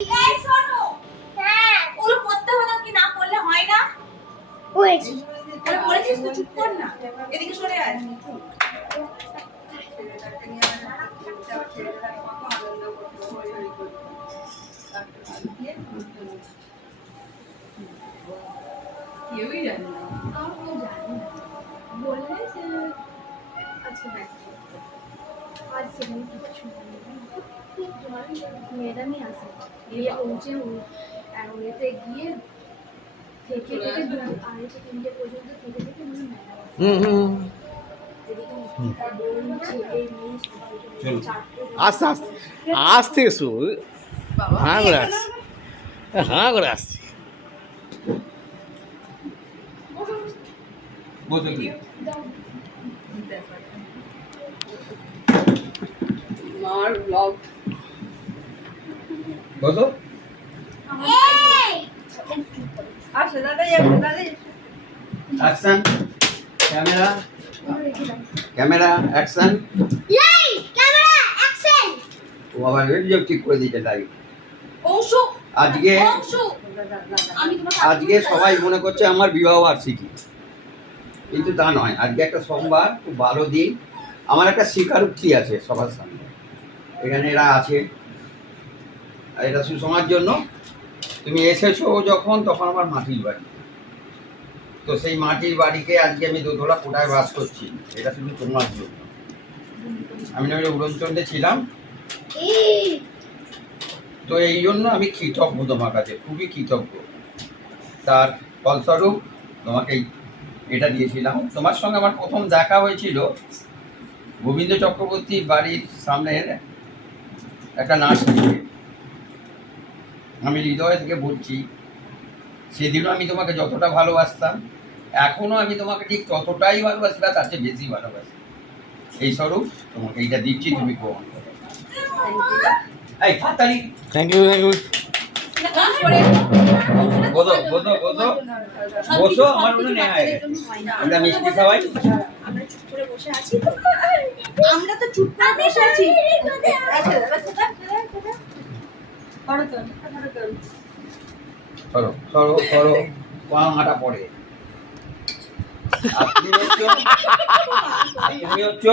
এই শোনো, হ্যাঁ ওগুলো পড়তে হবে না, কি না পড়লে হয় না? পড়েছি। আরে পড়েছিস তো, চুপ কর না, এদিকে সরে আয়। কেউই জানে না, কেউ জানে না, বললে সে আচ্ছা দেখ আজ সেখানে কিছু ম্যাডামই আসে গিয়ে পৌঁছে ওয়েতে গিয়ে থেকে আড়াইটে তিনটে পর্যন্ত থেকে থেকে মানে ম্যাডাম আস্তে আস্তে আস্তে এসো, হাঁ করে আসছি, হাঁ করে আসছি। মার ব্লগ বসো। আসে দাদা, এসে দাদা action, camera, camera, action. Light camera action. ও আবার ভিডিও ঠিক করে দিতে তাই। অংশু আজকে অংশু আমি তোমাকে আজকে সবাই মনে করছে আমার বিবাহ বার্ষিকী, কিন্তু তা নয়। আজকে একটা সোমবার, খুব ভালো দিন। আমার একটা স্বীকারোক্তি আছে সবার সামনে, এখানে এরা আছে, আর এটা সুষমার জন্য। তুমি এসেছো যখন, তখন আমার মাটির বাড়ি, তো সেই মাটির বাড়িকে আজকে আমি দোতলা কোটায় বাস করছি, এটা শুধু তোমার জন্য। আমি না উড়নচণ্ডে ছিলাম, তো এই জন্য আমি কৃতজ্ঞ তোমার কাছে, খুবই কৃতজ্ঞ। তার ফলস্বরূপ তোমাকে এটা দিয়েছিলাম। তোমার সঙ্গে আমার প্রথম দেখা হয়েছিল গোবিন্দ চক্রবর্তীর বাড়ির সামনের একটা নার্সারিতে। আমি হৃদয় থেকে বলছি, সেদিনও আমি তোমাকে যতটা ভালোবাসতাম, এখনও আমি তোমাকে ঠিক ততটাই ভালোবাসি, বা তার চেয়ে বেশি ভালোবাসি। এই স্বরূপ তোমাকে এইটা দিচ্ছি, তুমি গ্রহণ করো। এই তাড়াতাড়ি। Thank you, thank you. বসো বসো বসো বসো, আমার মনে নেই আমরা মিষ্টি খাওয়াই। আমরা চুপ করে বসে আছি তো, আমরা তো চুপ করে বসে আছি। আচ্ছা করো তো, সরো সরো সরো, পা মাটা পড়ে। তুমি হচ্ছ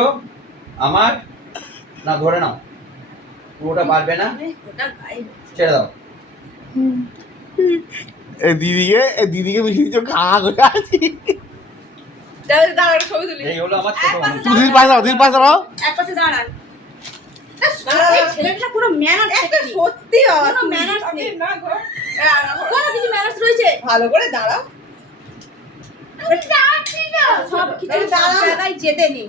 আমার, না ধরে নাও, পুরোটা পারবে না, ছেড়ে দাও। দিদিকে মিশিয়ে দিচ্ছ, খা করে আছি। দাঁড়ান ছবি তুলি। এই হলো আমার ছোট অনুষ্ঠ। তুমি দিদির পাশে দাও, দিদির পাশে দাও। এক পাশে দাঁড়ান। এই ছেলেটা পুরো ম্যানার্স একটা সত্যি কোনো ম্যানার্স নেই, কোনো কিছু ম্যানার্স রয়েছে? ভালো করে দাঁড়াও, সব কিছু জায়গায় যেতে নেই।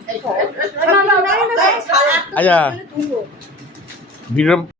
আচ্ছা ভিডিও